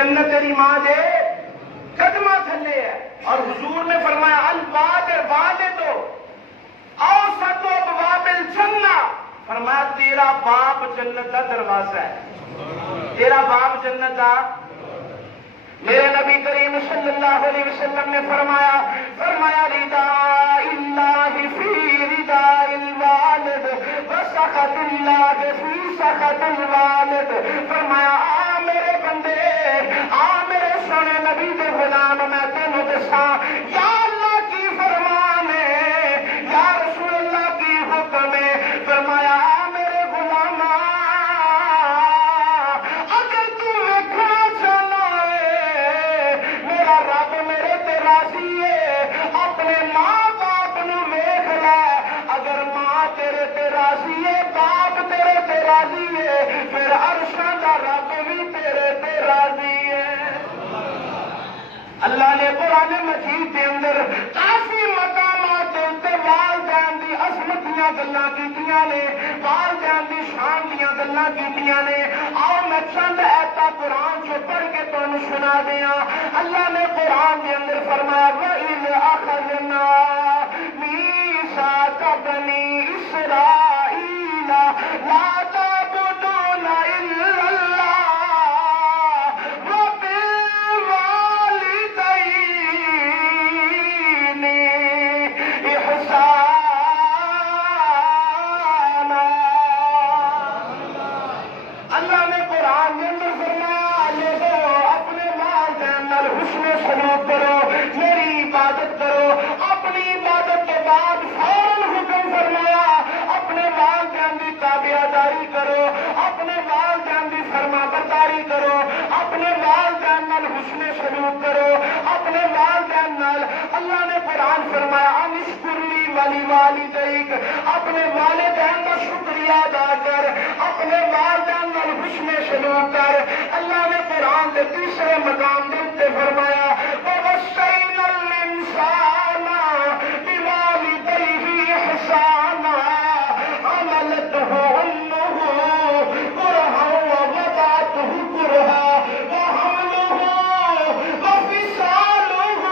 جنت تیری ماں دے قدمہ تھلے ہے. اور حضور نے فرمایا الوالد اوسط ابواب الجنہ، فرمایا تیرا باپ جنت کا دروازہ ہے، تیرا باپ جنت کا. میرے نبی کریم صلی اللہ علیہ وسلم نے فرمایا رضا اللہ فی رضا الوالد وسخط اللہ فی سخط الوالد. فرمایا آ میرے بندے، آ میرے سونے نبی دے غلام، میں تینوں دساں یا اللہ کی فرمان ہے، یا رسول اللہ کی حکم ہے. فرمایا آ میرے غلام، اگر تو ویکھنا چاہنا ہے میرا رب میرے تے راضی ہے، اپنے ماں باپ نو ویکھ لے. اگر ماں تیرے تے راضی ہے، باپ تیرے تے راضی ہے، پھر عرشاں دا رب بھی تیرے تے راضی ہے. اللہ نے قرآن مجید کے اندر کافی مقامات تے والدین دی عظمت دیاں گلاں کیتیاں نے، والدین دی شان دیاں گلاں کیتیاں نے. آؤ میں چند ایتا قرآن جو پڑھ کے تانوں سنا دیاں. اللہ نے قرآن کے اندر فرمایا وَإِذْ أَخَذْنَا مِيثَاقَ بَنِي إِسْرَائِيلَ لَا تَعْبُدُونَ إِلَّا اللَّهَ اپنے والدین کا شکریہ ادا کر، اپنے والدین نال حسن سلوک کر. اللہ نے قرآن کے تیسرے مقام دے تے فرمایا وَوَصَّيْنَا الْإِنسَانَ بِوَالِدَيْهِ إِحْسَانًا حَمَلَتْهُ أُمُّهُ كُرْهًا وَوَضَعَتْهُ كُرْهًا وَحَمْلُهُ وَفِصَالُهُ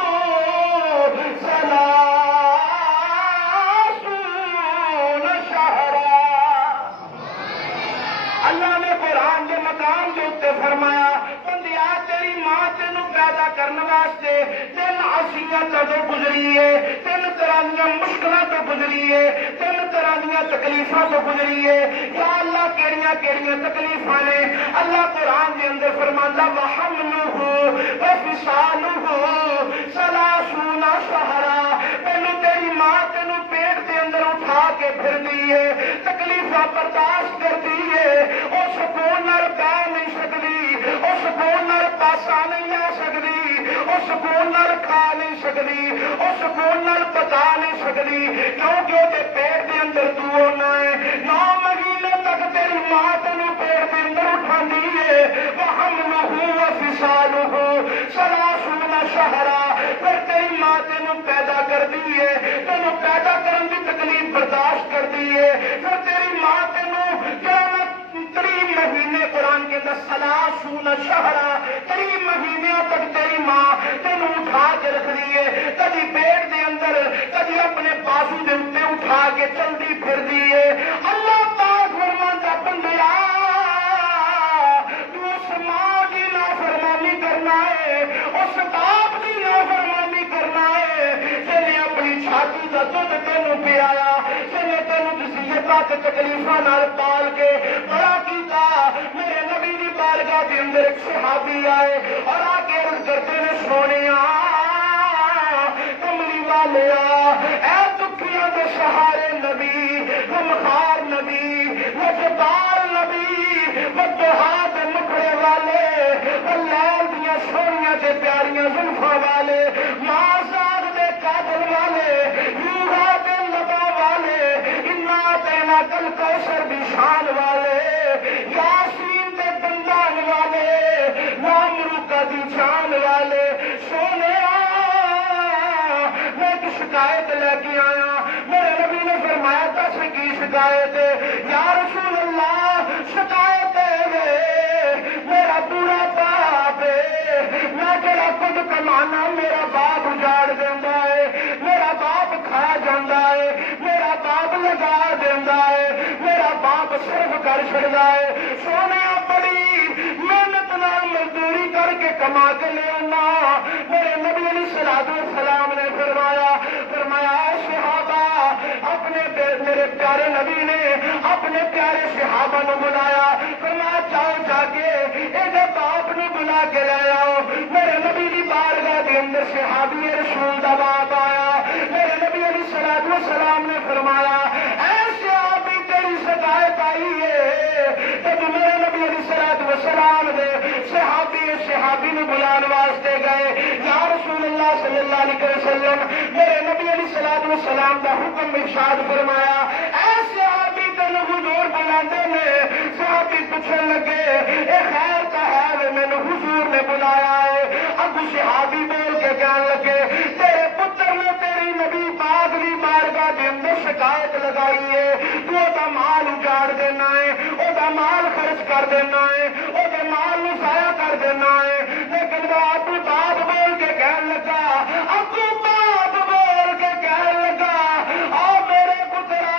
فرمایا بندیا تیری ماں تینوں پیدا کرنے واسطے 3 عصیاں تو گزری ہے، 3 طرح دیا مشکلوں تو گزری ہے، 3 طرح دیا تکلیفاں تو گزری ہے. یا اللہ کیڑیاں کیڑیاں تکلیفاں نے؟ اللہ قرآن کے اندر فرماندا وَحَمْلُهُ وَفِصَالُهُ 30 شہرا. پہلو تیری ماں تینوں پیٹ کے اندر اٹھا کے پھر دی ہے، تکلیفاں برداشت کرتی ہے، وہ سکون نال بیٹھ نہیں سکتی، وہ سکون نال پاسا نہیں آ سکتی، وہ سکون نال کھا نہیں سکتی، وہ سکون نال پتا نہیں سکتی، کیونکہ وہ پیٹ کے اندر تو ہونا ہے. 9 مہینے تک تیری ماں تینوں پیٹ کے اندر اٹھاندی ہے. وَحَمْلُهُ وَفِصَالُهُ 30 شہرا. پھر تیری ماں تینوں پیدا کرتی ہے، تینوں پیدا کرن دی تکلیف برداشت کرتی ہے. پھر تیری ماں تینوں 3 مہینے قرآن کے اندر 30 شہرا 3 مہینوں تک تیری ماں تینوں اٹھا کے رکھ دی ہے. کبھی پیٹ دے اندر، کبھی اپنے بازو دے اوپر اٹھا کے چلتی پھر دی ہے. اللہ پاک فرماندا بندیا تو اس ماں کی نافرمانی کرنا ہے، اس باپ کی نافرمانی کرنا ہے جن نے اپنی چھاتی کا دودھ تینوں پلایا، جن نے تینوں تکلیفاں نال پال کے بڑا کیتا. میرے نبی دی بارگاہ کے اندر ایک صحابی آئے اور آ کے عرض کرتے نے سونیا کملی والیا، اے دکھیاں دے سہارے نبی، غمخوار نبی، لجبار نبی، بدہا دے مکھڑے والے، لیل دیاں سونیاں تے پیاریاں زلفاں والے، مازاغ دے قابل والے، یوہا دے لبا والے، انا تینا کل کوثر دی شان والے، یاسین دے دندان والے، نامروکہ دی جان والے. سونے میں ایک شکایت لے کے آیا. میرے نبی نے فرمایا دس کی شکایت ہے؟ یا رسول اللہ شکایت ہے میرا برا باپ ہے، نہ میرا باپ اجاڑ دینا ہے، میرا باپ کھا جانا ہے، میرا باپ لگا دینا ہے، میرا باپ صرف کر چڑھتا ہے۔ سونے بڑی محنت نال مزدوری کر کے کما کے لے آنا۔ میرے نبی علیہ الصلوۃ والسلام نے فرمایا صحابہ، اپنے میرے پیارے نبی نے اپنے پیارے صحابہ نو بلایا، فرمایا جاؤ جا کے یہ باپ نو بلا کے لے آؤ۔ میرے نبی کی بارگاہ کے اندر صحابی رسول دا باپ آیا۔ میرے نبی علیہ الصلوۃ والسلام نے فرمایا اے صحابی تیری شکایت آئی ہے۔ جب میرے نبی علیہ الصلوۃ والسلام نے صحابی نو بلان واسطے گئے، یا رسول اللہ صلی اللہ علیہ وسلم، میرے نبی علیہ الصلوۃ والسلام دا حکم ارشاد فرمایا اے صحابی تینوں حضور بلاندے نے۔ صحابی پوچھنے لگے اے خیر کا ہے، مینوں حضور نے بلایا ہے۔ ابو صحابی بول کے کہنے لگے تیرے پتر نے تیری نبی پاک دی بارگاہ دے اندر شکایت لگائی ہے، تو دا مال اجاڑ دینا ہے، او دا مال خرچ کر دینا ہے، او دے مال نو ضائع کر دینا ہے۔ لیکن وہ ابو باپ بول کے کہنے لگا، ابو باپ بول کے کہنے لگا آ میرے پترا،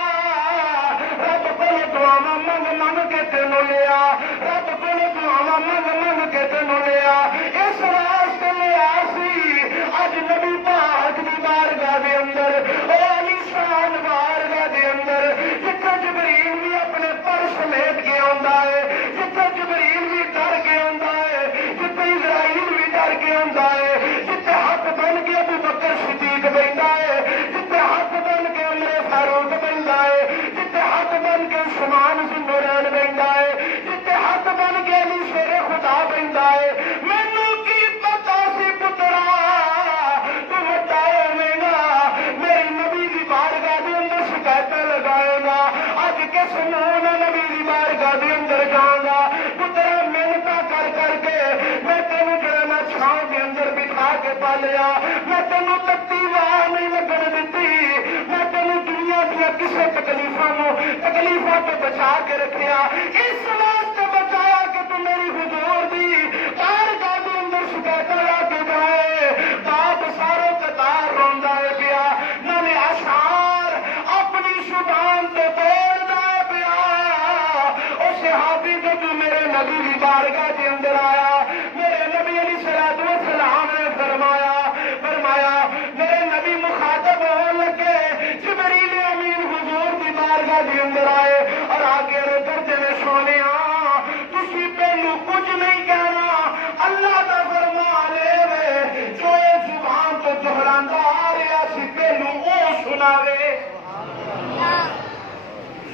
رب کو دعاواں منگ منگ کے تینوں لیا، رب کو دعاواں منگ منگ کے تینوں لیا، اس واسطے لیا سی اج نبی پاک دی بارگاہ دے اندر، او علی شان بارگاہ دے اندر، جتھے جبریل بھی اپنے پر سمیٹ کے آندا ہے، جتھے جبریل بھی ڈر کے آندا ہے، جتھے اسرائیل بھی ڈر کے آندا ہے، جتھے ہاتھ بن کے ابو بکر صدیق بیندا ہے، جتھے ہاتھ بن کے عمر فاروق بیندا ہے، جتھے ہاتھ بن کے عثمان ذوالنورین بیندا ہے، جتھے ہاتھ بن کے علی شیر خدا بیندا ہے۔ مینوں کی پتا سی پترا تو وڈا ہوے گا، میری نبی دی بارگاہ دے اندر شکایت لگائے گا، اج کس منہ نال نبی دی بارگاہ دے اندر جاؤں گا؟ پترا محنت کر کر کے میں تینوں جڑا نا چھاؤں دے اندر بٹھا کے پالیا، میں تینوں تتی واہ نہیں لگن دتی، میں تینوں دنیا دیا کسے تکلیفوں تو بچا کے رکھیا، اس واسطے بچایا کہ تو میری حضور دی بارگاہ دے اندر شکایت لا کے جائے۔ باپ ساروں قطار روندا ہے پیا، نالے اشعار اپنی زبان تو بولدا ہے پیا۔ او صحابی جب میرے نبی دی بارگاہ دے اندر آیا، میرے نبی علیہ الصلوۃ والسلام نے فرمایا میرے نبی مخاطب ہون لگے، جبریل امین حضور دی بارگاہ دے اندر آئے اور آگے کرتے نے سونے تسی پہلو کچھ نہیں کہنا، اللہ دا فرمان ہے جو اے زبان تو دہراندا آ رہا سی پہلو او سناوے۔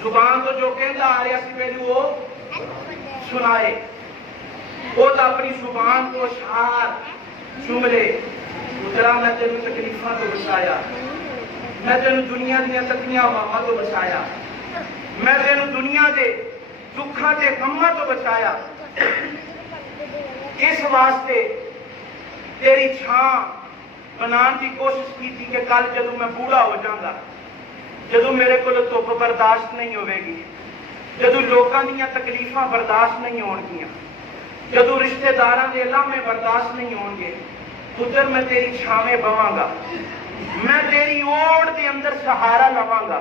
زبان تو جو کہندا آ رہا سی پہلو او سنائے۔ وہ تو اپنی زبان کو اشعار جملے پترا میں تینوں تکلیفاں تو بچایا، میں تینوں دنیا دیا تکلیاں ماما تو بچایا، میں تینوں دنیا دے دکھاں تے غماں تو بچایا، اس واسطے تیری چھاں بنان کی کوشش کی تھی کہ کل جدوں میں بوڑھا ہو جاؤں گا، جدوں میرے کو دھوپ برداشت نہیں ہوے گی، جدوں لوکاں دیاں تکلیفاں برداشت نہیں ہون گیاں، جدوں رشتہ داراں دے لامے برداشت نہیں ہون گے، پتر میں تیری چھاویں بواں گا، میں تیری اوڑ دے اندر سہارا لواں گا۔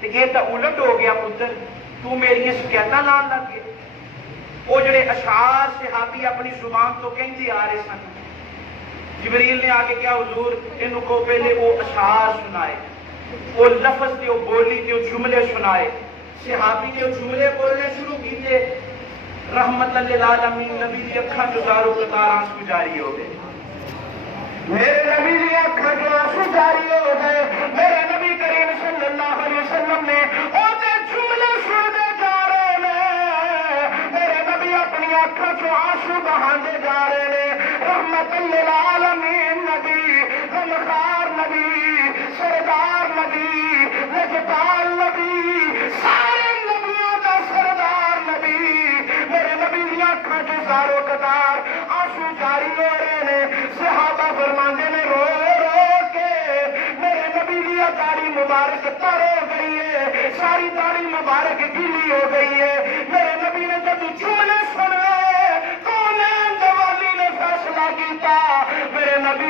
تے یہ تو الٹ ہو گیا پتر، تو میری شکایتاں لان لگ گئے۔ وہ جڑے اشعار صحابی اپنی زبان تو کہندے آ رہے سن، جبریل نے آگے کیا حضور انہوں کو پہلے وہ اشعار سنائے، وہ لفظ تے وہ بولی تے وہ جملے سنائے۔ صحابی نے وہ جملے بولنے شروع کیتے، رحمت للعالمین نبی دی اکھاں جو زارو قطار آنسو جاری ہو گئے، میرے نبی دی اکھاں جو آنسو جاری ہو گئے۔ میرے نبی کریم صلی اللہ علیہ وسلم نے او تے جملے سنتے جا رہے ہیں، میرے نبی اپنی اکھاں جو آنسو بہاندے جا رہے ہیں۔ رحمت للعالمین نبی، غمخوار نبی، سردار نبی، لجپال نبی، سارے نبیوں کا سردار نبی، میرے نبی دی اکھاں جو زارو قطار آنسو جاری ہو رہے ہیں۔ صحابہ فرماندے نے رو رو کے میرے نبی دی داڑھی مبارک تر ہو گئی ہے، ساری داڑھی مبارک گیلی ہو گئی ہے۔ میرے نبی نے جب جملے سنے کونین دے والی نے فیصلہ کیتا، میرے نبی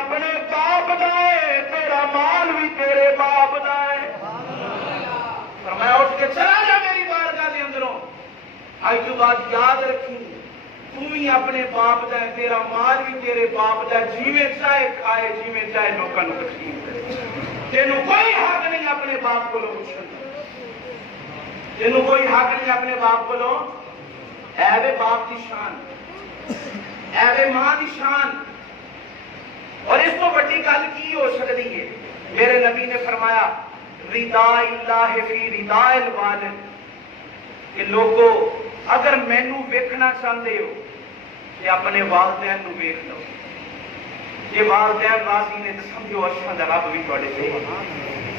اپنے باپ دا ہے تیرا مال بھی تیرے باپ دا ہے فرمایا اٹھ کے چلا جا میری بارگاہ دے اندروں آج تو بات یاد رکھی تو ہی اپنے باپ دا ہے تیرا مال بھی تیرے باپ دا ہے جیویں چاہے کھائے جیویں چاہے لوکاں نوں تقسیم کرے تینوں کوئی حق نہیں اپنے باپ کو پوچھن تینوں کوئی حق نہیں اپنے باپ کو لو اے وے باپ دی شان اے وے ماں دی شان اور اس کو بڑی گل کی ہو سکتی ہے میرے نبی نے فرمایا رضا اللہ فی رضا الوالد کہ لوگو اگر مینوں ویکھنا چاہتے ہو کہ اپنے والدین نوں ویکھ لو جے والدین راضی نے تو سمجھو ارشاں دا رب بھی تواڈے تے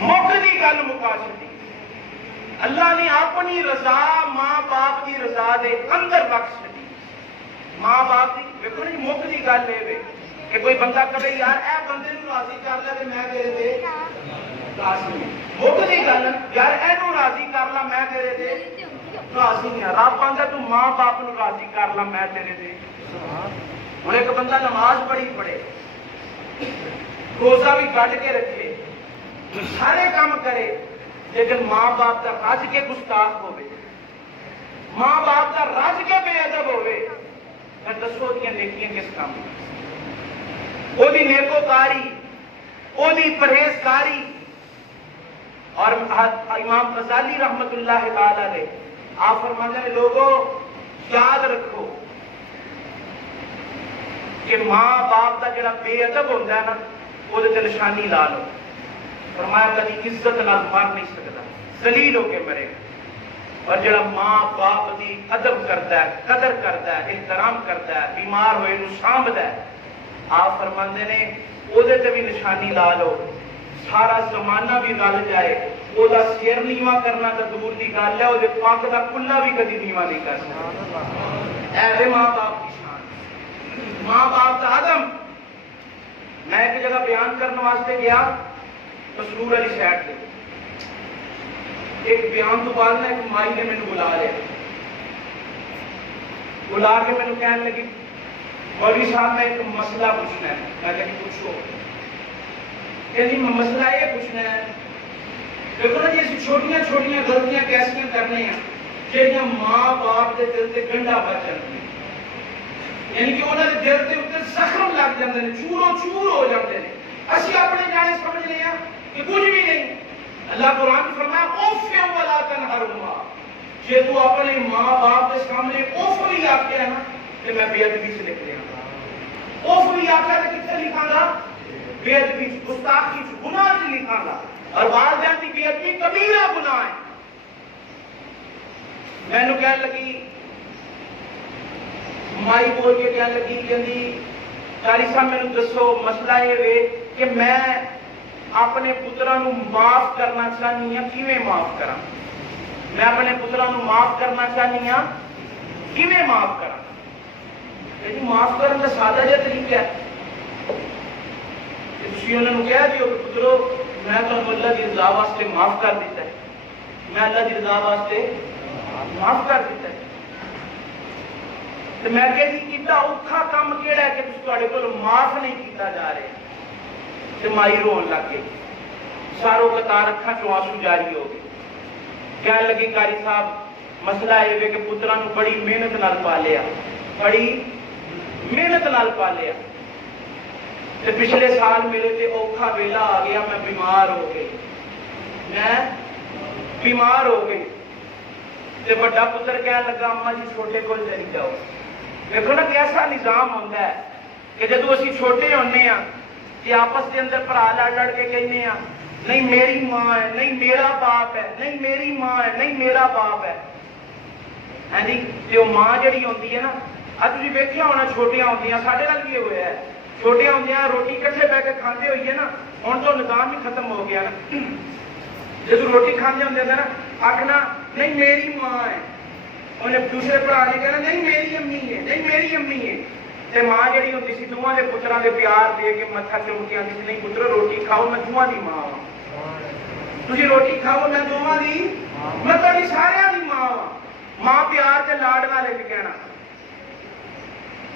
مکدی گل مکا چھڈی اللہ نے اپنی رضا ماں باپ کی رضا دے اندر بخش دی ماں باپ کی ویکھو نہیں مکدی گل اے کہ کوئی بندہ کہے یار اے بندے نوں راضی کر لے تے میں تیرے تے راضی ہوں مکدی گل یار اینوں راضی کر لا میں تیرے تے راضی ہوں رب آندا تو ماں باپ نوں راضی کر لا میں تیرے تے ہن ایک بندہ نماز پڑھے روزہ بھی کٹ کے رکھے سارے کام کرے لیکن ماں باپ کا رج کے گستاخ ہوئے ماں باپ کا رج کے بے ادب ہوئے میں دسو دیا نیکیاں کس کام وہ دی نیکوکاری وہ دی پرہیزکاری اور امام غزالی رحمت اللہ تعالی نے آپ فرماتے ہیں لوگوں یاد رکھو کہ ماں باپ کا جڑا بے ادب ہوتا ہے نا وہ نشانی لا لو فرمایا کبھی عزت نال مر نہیں سکتا ذلیل ہو کے مرے اور جڑا ماں باپ دی ادب کرتا ہے قدر کرتا ہے احترام کرتا ہے بیمار ہوئے نو سانبھدا ہے آپ فرماندے نے او دے تے بھی نشانی لا لو سارا زمانہ بھی رل جائے او دا سر نیواں کرنا تو دور دی گل ہے او دے پگ دا کلا بھی کدی نیواں نہیں کر سکتا ایسے ماں باپ کی شان ماں باپ دا ادب میں ایک جگہ بیان کرنے واسطے گیا مسرور علی سائڈ سے ایک بیان تو بعد ایک مائی نے مینوں بلا لیا بلا کے مینوں کہنے لگی مولوی صاحب میں ایک مسئلہ پوچھنا ہے میں کہی پوچھو کہ مسئلہ یہ پوچھنا ہے دیکھو نا جی اسی چھوٹیاں چھوٹیاں غلطیاں کیسیاں کرنے ہیں جہاں ماں باپ کے دل سے گنڈا بچ جاتی یعنی کہ انہوں نے دل کے اتنے زخم لگ جاتے ہیں چورو چور ہو جاتے ہیں اسی اپنے جانے سمجھ لیں کہ کچھ بھی نہیں اللہ قرآن فرمایا اوف ولا تنہرہما جے تو اپنے ماں باپ کے سامنے اوف بھی آکے ہے نا کہ میں بے ادبی سے نکلے اوف بھی آکے تو کتنے لکھاں گا بے ادبی گستاخی گناہ سے لکھاں گا اور والدین کی بے ادبی کبیرہ گناہ ہے میں نے کہنے لگی مائی بول کے کہنے لگی کہ قاری صاحب میں نے دسو مسئلہ یہ ہے کہ میں اپنے پترا نو معاف کرنا چاہنی ہوں کیویں معاف کراں میں اپنے پترا نو معاف کرنا چاہنی ہوں کیویں معاف کراں لیکن معاف کرنے کا سادہ جہا طریقہ ہے تسی انہاں نوں کہہ دیو کہ پترو میں تانوں اللہ دی رضا واسطے معاف کر دیتا ہے میں اللہ دی رضا واسطے معاف کر دیتا ہے تو میں کہہ دی کیتا اوکھا کام کیڑا ہے کہ تسی تواڈے کول معاف نہیں کیتا جا رہے تو مائی رون لگ گئی ساروں قطار اکھاں چوں آنسو جاری ہو گئے کہنے لگی قاری صاحب مسئلہ یہ ہے کہ پترا نو بڑی محنت نال پالیا بڑی محنت نال پالیا تے پچھلے سال میرے تے اوکھا ویلا آ گیا میں بیمار ہو گئی تے بڑا پتر کہنے لگا اماں جی چھوٹے کول چلی جاؤ دیکھو نا کیسا نظام ہوتا ہے کہ جدو اسی چھوٹے ہونے ہاں کہ آپس کے اندر بھرا لڑ کے کہنے ہیں نہیں میری ماں ہے نہیں میرا باپ ہے نہیں میری ماں ہے نہیں میرا باپ ہے ہاں جی جو ماں جڑی ہوندی ہے نا اب تسی ویکھیا ہونا چھوٹیاں ہوندیاں ساڈے نال بھی ہویا ہے چھوٹیاں ہوندیاں روٹی کٹھے بیٹھ کے کھاندے ہوئیے نا ہن تو نظام ہی ختم ہو گیا نا جدو روٹی کھاندے ہوندے نا آکھنا نہیں میری ماں ہے انہیں دوسرے بھرا نے کہنا نہیں میری امی ہے نہیں میری امی ہے تے ماں جڑی ہوندی سی دوواں دے پتراں دے پیار دے کے متھا چوم کے آندی سی نہیں پتر روٹی کھاؤ میں دوواں دی ماں ہاں تسی روٹی کھاؤ میں دوواں دی میں تہاڈی ساریاں دی ماں ہاں ماں پیار تے لاڈ نال کہنا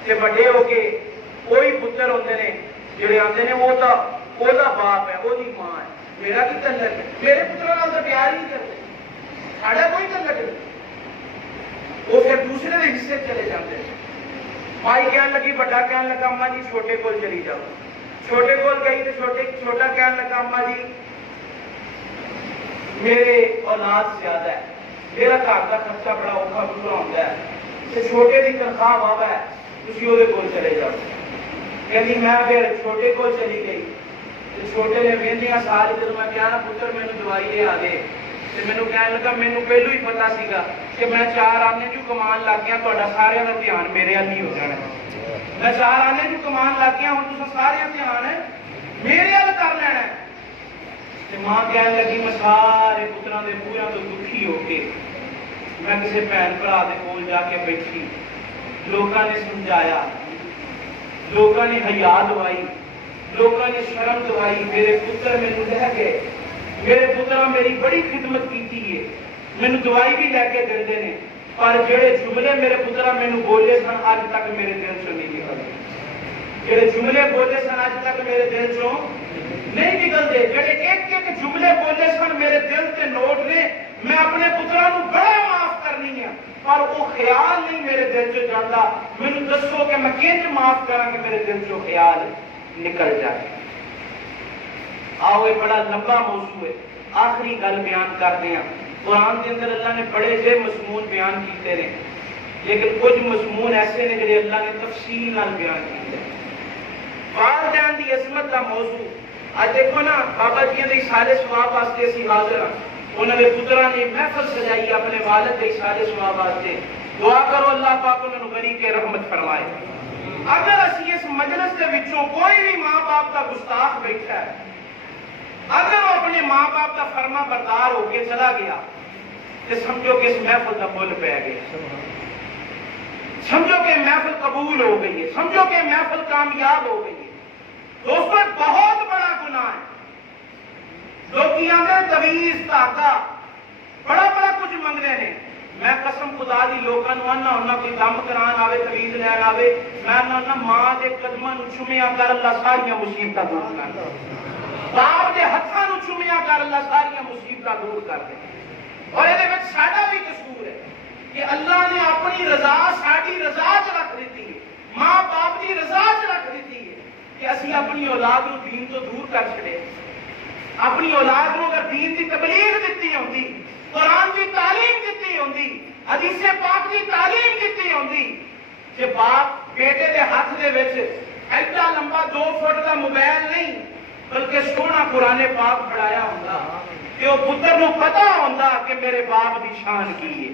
تے بڑے ہو کے کوئی پتر ہوندے نے جڑے آتے ہیں وہ باپ ہے، وہ ماں ہے، میرا کی تعلق ہے؟ میرے پتروں نال تو پیار ہی نہیں کرتے، ساڈا کوئی تعلق نہیں۔ وہ پھر دوسرے کے حصے چلے جاتے ہیں۔ مائی کہنے لگی، بڑا کہنے لگا اماں جی چھوٹے کول چلی جاؤ، چھوٹے کول گئی تو چھوٹا کہنے لگا اماں جی میرے اولاد زیادہ ہے، میرا گھر کا خرچہ بڑا اوکھا گزرا ہوتا ہے، تے چھوٹے کی تنخواہ واہ ہے، تسی وہ کول چلے جاؤ۔ کہنی میں پھر چھوٹے کول چلی گئی، تے چھوٹے نے ویندیاں سال جب میں کہا نا پتر مینوں دوائی لے آ دے، تے مینوں کہنے لگا مینوں پہلو ہی پتا سیگا کہ میں 4 آنے جو کمان لگ گیا، تہاڈا سارے دا دھیان میرے ول ہی ہو جانا۔ میں 4 آنے جو کمان لگ گیا، ہن تساں سارے دھیان میرے ول کر لینا ہے۔ تے ماں کہنے لگی میں سارے پتراں دے بوہیاں تو دکھی ہو کے میں کسی بہن بھرا دے کول جا کے بیٹھی، لوکاں نے سمجھایا، لوکاں نے حیا دوائی، لوکاں نے شرم دوائی، میرے پتر مینوں لے گئے، میرے پتراں میری بڑی خدمت کیتی ہے، مینوں دوائی بھی لے کے دیندے نے، پر جڑے جملے میرے پتراں مینوں بولے سن اج تک میرے دل چوں نہیں نکلدے، جڑے جملے بولے سن اج تک میرے دل چوں نہیں نکلدے، جڑے ایک ایک جملے بولے سن میرے دل تے نوٹ نے، میں اپنے پتراں نوں بڑا معاف کرنی ہے، پر وہ خیال نہیں میرے دل چ جاندا۔ مینوں دسو کہ میں کینج معاف کراں کہ میرے دل چوں خیال نکل جائے۔ آؤ یہ بڑا لمبا موضوع ہے، آخری گل بیان کرتے ہیں۔ قرآن کے اندر اللہ نے بڑے سے مضمون بیان کیتے ہیں، لیکن کچھ مضمون ایسے نے جڑے اللہ نے تفصیل نال بیان کیتے ہیں۔ والدین دی عظمت کا موضوع آج دیکھو نا، بابا جی دی سال ثواب واسطے اسی حاضر ہاں، انہوں نے پتراں نے محفل سجائی اپنے والد دی سال ثواب واسطے، دعا کرو اللہ پاک انہوں نے غریق رحمت فرمائے۔ اگر اسی اس مجلس کے وچوں کوئی بھی ماں باپ کا گستاخ بیٹھا ہے، اگر وہ اپنے ماں باپ کا فرما بردار ہو کے چلا گیا تو سمجھو کہ اس محفل کا مل پہ گیا، سمجھو کہ محفل قبول ہو گئی ہے، سمجھو کہ محفل کامیاب ہو گئی ہے۔ دوستو ایک بہت بڑا گناہ ہے، لوگ آدھے تویز دھاگا بڑا بڑا کچھ منگنے نے، میں قسم خدا دی لوگاں نوں آنا ہونا کوئی دم کران آوے تویز لین آوے، میں آنا ماں دے قدماں نوں چومیا کر اللہ ساریاں مصیبتاں دور کر دے، باپ دے ہتھاں نوں چومیا کر اللہ ساریاں مصیبتاں دور کر دے۔ اور یہ وچ ساڈا بھی قصور ہے کہ اللہ نے اپنی رضا ساڈی رضا چ رکھ دیتی ہے، ماں باپ دی رضا چ رکھ دیتی ہے کہ اسی اپنی اولاد نوں دین تو دور کر چھڑے۔ اپنی اولاد نوں اگر دین دی تبلیغ دیتی ہوندی، قرآن دی تعلیم دیتی ہوندی، حدیث پاک دی تعلیم دیتی ہوندی، کہ باپ بیٹے دے ہاتھ دے وچ ایڈا لمبا 2 فٹ دا موبائل نہیں بلکہ سونا قرآن پاک پڑھایا ہوندا، کہ وہ پتر نوں پتا ہوندا کہ میرے باپ دی شان کی ہے،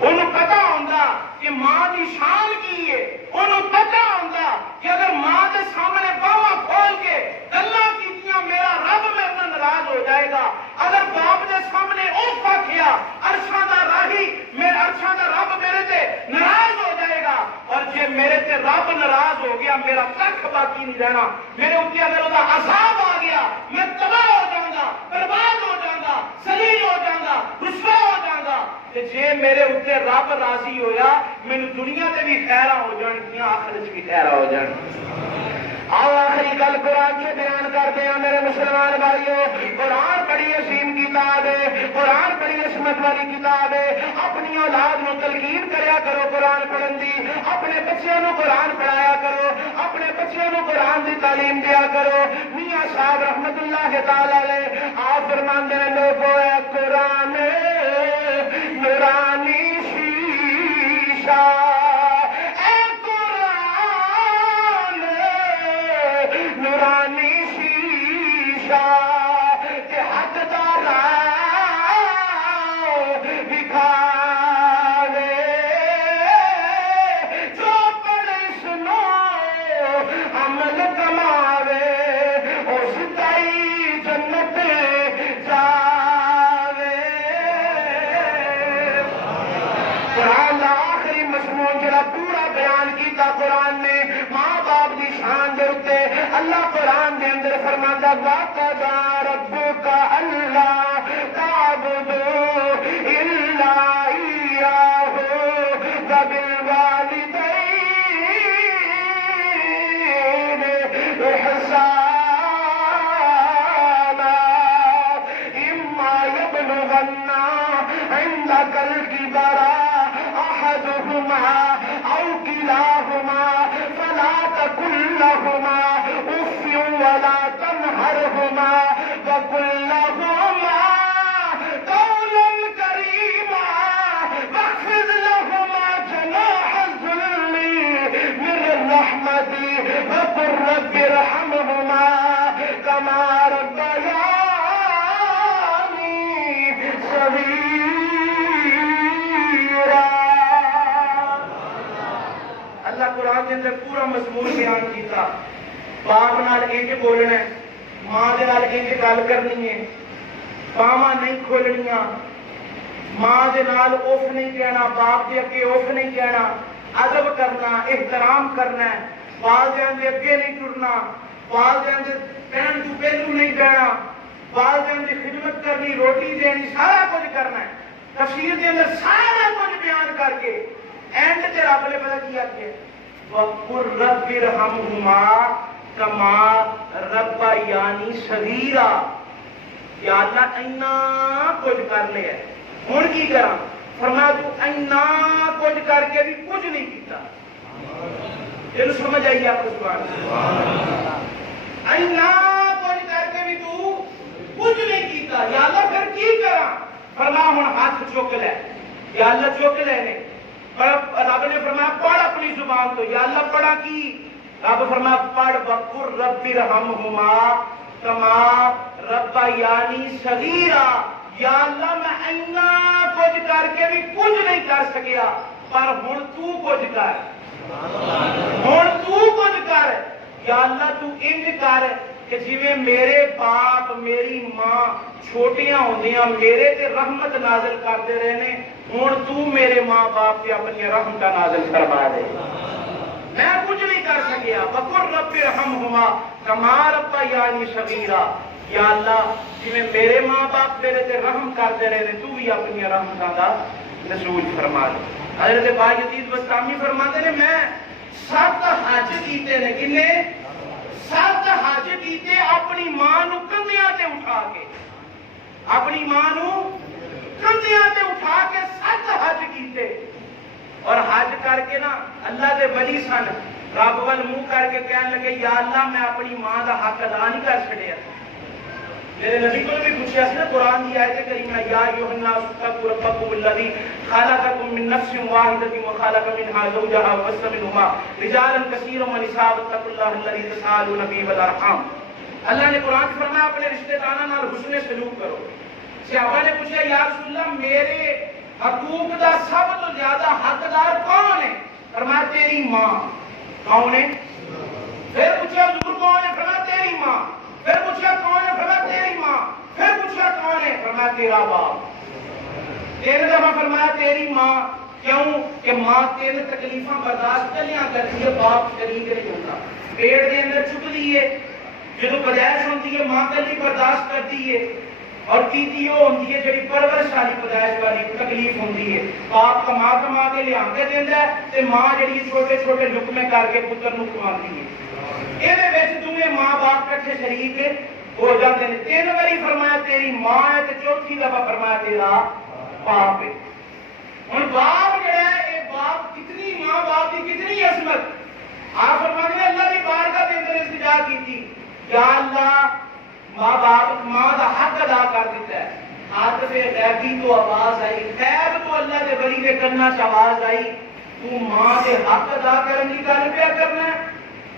انہوں پتا ہوندا کہ ماں دی شان کی ہے، انہوں پتا ہوندا کہ اگر ماں دے سامنے باواں کھول کے گلاں کیتیاں میرا رب میرے نال ناراض ہو جائے گا، اگر باپ دے سامنے اوف آکھیا عرشاں دا راہی میرے عرشاں دا رب میرے تے ناراض ہو جائے گا، اور جے میرے تے رب ناراض ہو گیا میرا ککھ باقی نہیں رہنا، میرے اوتے اگر وہ عذاب آ گیا میں تباہ ہو جاؤں گا، برباد ہو جاؤں گا، ذلیل ہو جاؤں گا، رسوا ہو جاؤں گا۔ کہ جے میرے اوتے رب راضی ہویا مینوں دنیا تے بھی خیرہ ہو جان گیاں، آخرت بھی خیرہ ہو جان۔ آؤ آخری گل قرآن سے بیان کرتے ہیں میرے مسلمان بھائیوں، قرآن بڑی عظیم کتاب ہے، قرآن بڑی عظمت والی کتاب ہے۔ اپنی اولاد نو تلقین کریا کرو قرآن پڑھن دی، اپنے بچیاں نو قرآن پڑھایا کرو، اپنے بچیاں نو قرآن دی تعلیم دیا کرو۔ میاں صاحب رحمت اللہ تعالی علیہ آپ فرماندے ہیں لوگو اے قرآن نورانی شیشہ، نورانی شیشہ کہ حق دارا دکھاوے، جو پڑھ سنو عمل کماوے، اس تائی جنت جاوے۔ قرآن کا آخری مضمون جڑا پورا بیان کیتا قرآن نے ماں باپ دی شان دے اوتے، اللہ قرآن دے اندر فرماتا وَقَضَىٰ رَبُّكَ أَلَّا تَعْبُدُوا إِلَّا إِيَّاهُ وَبِالْوَالِدَيْنِ إِحْسَانًا۔ ارحمهما وقل لهما قولا كريما واخفض لهما جناح الذل من الرحمة وقل رب ارحمهما كما ربياني صغيرا. اللہ قرآن کے اندر پورا مضمون بیان کیتا. باپ نال انج بولنا ہے, ماں دے نال انج گل کرنی ہے, باواں نہیں کھولنیاں, ماں دے نال اوف نہیں کہنا, باپ دے اگے اوف نہیں کہنا, ادب کرنا, احترام کرنا ہے, والدین دے اگے نہیں ٹرنا, والدین دے پہن تو پہلو نہیں بہنا, والدین دی خدمت کرنی, روٹی دینی, سارا کچھ کرنا ہے. تفسیر دے اندر سارا کچھ بیان کر کے اینڈ تے رب نے پتہ کیا کہ وَقُلْ رَبِّ ارْحَمْهُمَا كَمَا رَبَّيَانِي صَغِيرًا. یا اللہ اینا کچھ کر لیا, ہن کی کراں؟ فرمایا تو اینا کچھ کر کے بھی کچھ نہیں کیتا. یہ سمجھ آئی آپ کو؟ سبحان اللہ. اینا کچھ کر کے بھی تو کچھ نہیں کیتا. یا اللہ پھر کی کراں؟ فرمایا ہن ہاتھ چک لے. یا اللہ چک لے نے. رب نے فرمایا پڑھ اپنی زبان تو. یا اللہ پڑھا کی؟ رب فرمایا پڑھ وَقُلْ رَبِّ ارْحَمْهُمَا كَمَا رَبَّيَانِي صَغِيرًا. یا اللہ میں اینا کچھ کر کے بھی کچھ نہیں کر سکیا, پر ہن تو کچھ کر, ہن تو کچھ کر. یا اللہ تو انج کر کہ جویں میرے باپ میری ماں چھوٹیاں ہوندیاں میرے تے رحمت نازل کرتے رہے نے, ہن تو میرے ماں باپ تے اپنی رحمت نازل فرما دے. میں کچھ نہیں کر سکیا. وَقُلْ رَبِّ ارْحَمْهُمَا كَمَا رَبَّيَانِي صَغِيرًا. یا اللہ جویں میرے ماں باپ میرے تے رحم کرتے رہے نے, تو بھی اپنی رحمتاں دا نزول فرما دے. حضرت بایزید بسطامی فرماتے نے میں 7 حج کیتے نے. کنے؟ 7 حج کیتے اپنی ماں نو کندھیاں تے اٹھا کے, اپنی ماں نو کندھیاں تے اٹھا کے 7 حج کیتے. اور حج کر کے نا اللہ دے ولی سن, رب ول منہ کر کے کہنے لگے یا اللہ میں اپنی ماں دا حق ادا نہیں کر چھڑیا. میرے نبی کو بھی پوچھا سی نا قرآن کی آیت کریمہ یا ایھا الناس اتقوا ربکم الذی خلقکم من نفس واحدۃ وخلق منها زوجها وبث منهما رجالا کثیرا ونساء واتقوا اللہ الذی تساءلون به والارحام. اللہ نے قرآن میں فرمایا اپنے رشتہ داروں نال حسن سلوک کرو. صحابہ نے پوچھا یا رسول اللہ میرے حقوق دا سب تو زیادہ حقدار کون ہے؟ فرمایا تیری ماں. کون ہے؟ پھر پوچھا حضور کون ہے؟ فرمایا تیری ماں. پھر پوچھا کون ہے؟ فرمایا تیری ماں. پھر پوچھا کون ہے؟ فرمایا تیرا باپ. 3 دفعہ فرمایا تیری ماں. کیوں کہ ماں 3 تکلیفاں برداشت کریاں کرتی ہے, باپ شریک نہیں ہوتا. پیٹ کے اندر چکتی ہے, جدو پیدائش ہوتی ہے ماں کلی برداشت کرتی ہے, اور تیتی وہ ہوتی ہے جڑی پرورش والی پیدائش والی تکلیف ہوتی ہے. باپ کما کما کے لیا کے دیندا ہے تے ماں جڑی چھوٹے چھوٹے لقمے کر کے پتر نو کھواندی ہے. یہ دوویں ماں باپ کٹھے شریک ہو جاتے ہیں. 3 باری فرمایا تیری ماں ہے تے چوتھی دفعہ فرمایا تیرا باپ ہے. ہن باپ جڑا ہے یہ باپ کتنی ماں باپ کی کتنی عظمت. آپ فرماتے ہیں اللہ کی بارگاہ کے اندر التجا کی یا اللہ ماں باپ ماں دا حق ادا کر دیتا ہے. ہاتھ سے غیبی تو آواز آئی, غیب تو اللہ دے ولی دے کنا چ آواز آئی, تو ماں دے حق ادا کرنے کی گل پیا کرنا ہے.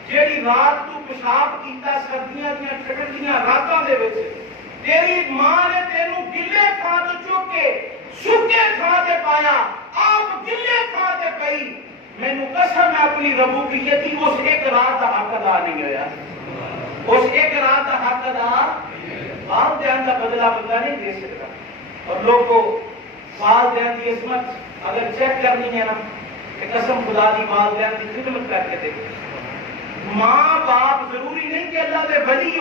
جیڑی رات تو پیشاب کیتا سردیاں دیاں ٹھنڈیاں راتاں دے وچ, تیری ماں نے تینوں گلے تھان تو چک کے سکے تھان تے پایا, آپ گلے تھان تے پئی. مینوں قسم ہے اپنی ربوبیت کی اس ایک رات دا حق ادا نہیں ہویا. اس ایک رات کا حق ادا والدین کا بدلہ بندہ نہیں دے سکتا. اور لوگوں والدین کی عظمت اگر چیک کرنی ہے نا کہ قسم خدا دی والدین کی خدمت کر کے دیکھیں. ماں باپ ضروری نہیں کہ اللہ دے ولی